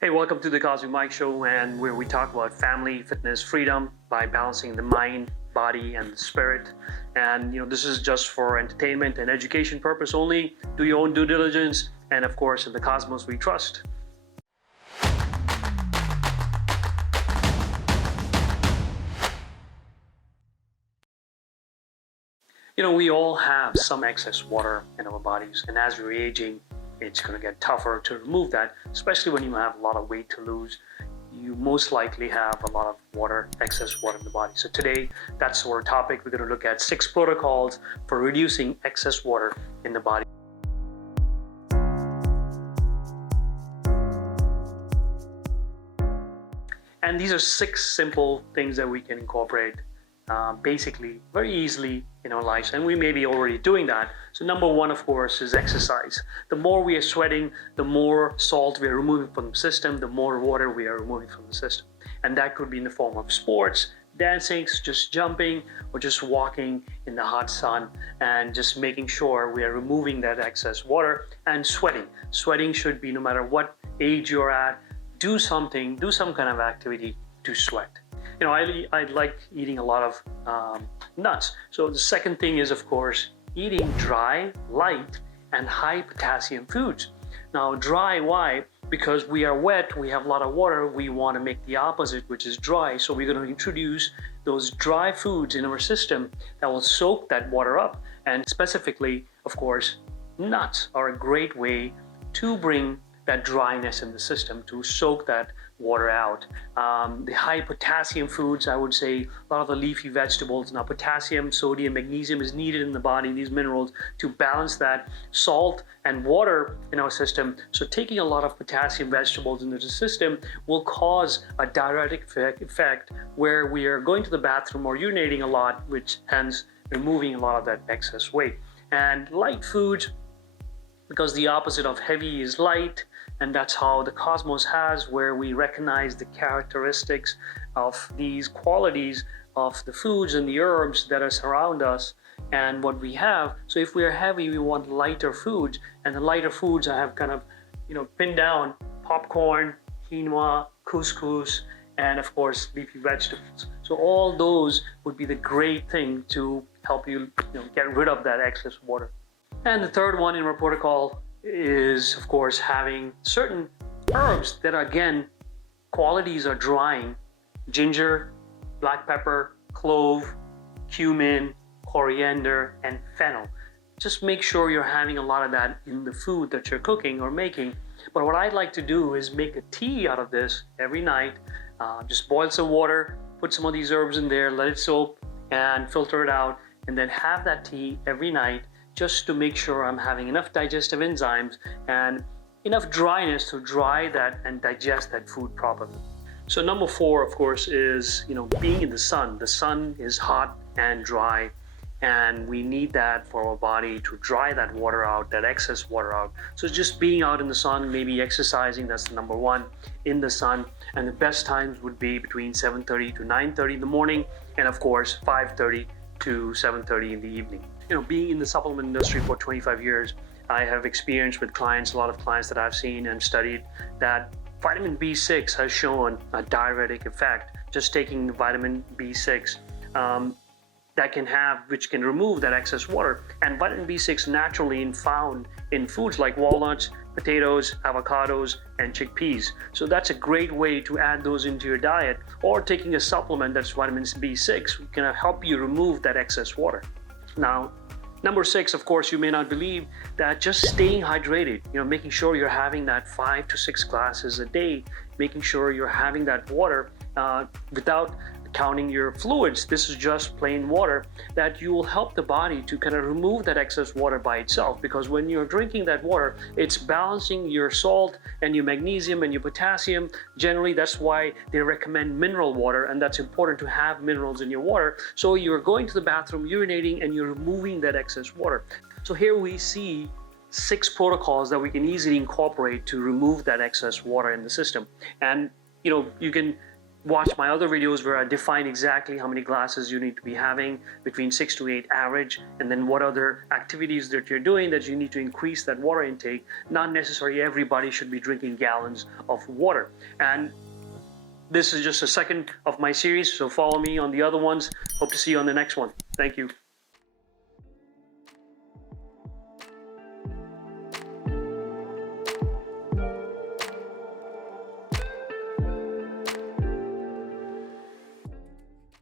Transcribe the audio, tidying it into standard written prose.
Hey, welcome to the Cosmic Mike Show, and where we talk about family, fitness, freedom by balancing the mind, body, and the spirit. And this is just for entertainment and education purpose only. Do your own due diligence, and of course, in the cosmos we trust. We all have some excess water in our bodies, and as we're aging, it's going to get tougher to remove that, especially when you have a lot of weight to lose. You most likely have a lot of water, excess water in the body. So today, that's our topic. We're going to look at 6 protocols for reducing excess water in the body. And these are 6 simple things that we can incorporate basically very easily in our lives, and we may be already doing that. So number 1, of course, is exercise. The more we are sweating, the more salt we are removing from the system, the more water we are removing from the system. And that could be in the form of sports, dancing, just jumping, or just walking in the hot sun, and just making sure we are removing that excess water. And sweating should be, no matter what age you're at, do some kind of activity to sweat. I like eating a lot of nuts. So the second thing is, of course, eating dry, light, and high potassium foods. Now, dry, why? Because we are wet, we have a lot of water, we want to make the opposite, which is dry. So we're going to introduce those dry foods in our system that will soak that water up. And specifically, of course, nuts are a great way to bring that dryness in the system, to soak that water out. The high potassium foods, I would say, a lot of the leafy vegetables. Now, potassium, sodium, magnesium is needed in the body, these minerals, to balance that salt and water in our system. So taking a lot of potassium vegetables into the system will cause a diuretic effect where we are going to the bathroom or urinating a lot, which hence removing a lot of that excess weight. And light foods, because the opposite of heavy is light, and that's how the cosmos has, where we recognize the characteristics of these qualities of the foods and the herbs that are surround us and what we have. So if we are heavy, we want lighter foods, and the lighter foods I have kind of pinned down: popcorn, quinoa, couscous, and of course leafy vegetables. So all those would be the great thing to help you, get rid of that excess water. And the third one in our protocol is, of course, having certain herbs that, again, qualities are drying: ginger, black pepper, clove, cumin, coriander, and fennel. Just make sure you're having a lot of that in the food that you're cooking or making. But what I'd like to do is make a tea out of this every night. Just boil some water, put some of these herbs in there, let it soak, and filter it out, and then have that tea every night, just to make sure I'm having enough digestive enzymes and enough dryness to dry that and digest that food properly. So number 4, of course, is being in the sun. The sun is hot and dry, and we need that for our body to dry that water out, that excess water out. So just being out in the sun, maybe exercising, that's the number 1, in the sun. And the best times would be between 7:30 to 9:30 in the morning, and of course 5:30 to 7:30 in the evening. Being in the supplement industry for 25 years, I have experienced with clients, a lot of clients that I've seen and studied, that vitamin B6 has shown a diuretic effect. Just taking vitamin B6 which can remove that excess water. And vitamin B6 naturally found in foods like walnuts, potatoes, avocados, and chickpeas. So that's a great way to add those into your diet, or taking a supplement that's vitamin B6 can help you remove that excess water. Now, number 6, of course, you may not believe that just staying hydrated, making sure you're having that 5 to 6 glasses a day, making sure you're having that water without counting your fluids. This is just plain water, that you will help the body to kind of remove that excess water by itself, because when you're drinking that water, it's balancing your salt and your magnesium and your potassium. Generally, that's why they recommend mineral water, and that's important to have minerals in your water. So you're going to the bathroom, urinating, and you're removing that excess water. So here we see 6 protocols that we can easily incorporate to remove that excess water in the system. And you can watch my other videos where I define exactly how many glasses you need to be having, between 6 to 8 average, and then what other activities that you're doing that you need to increase that water intake. Not necessarily everybody should be drinking gallons of water. And this is just a second of my series, so follow me on the other ones. Hope to see you on the next one. Thank you.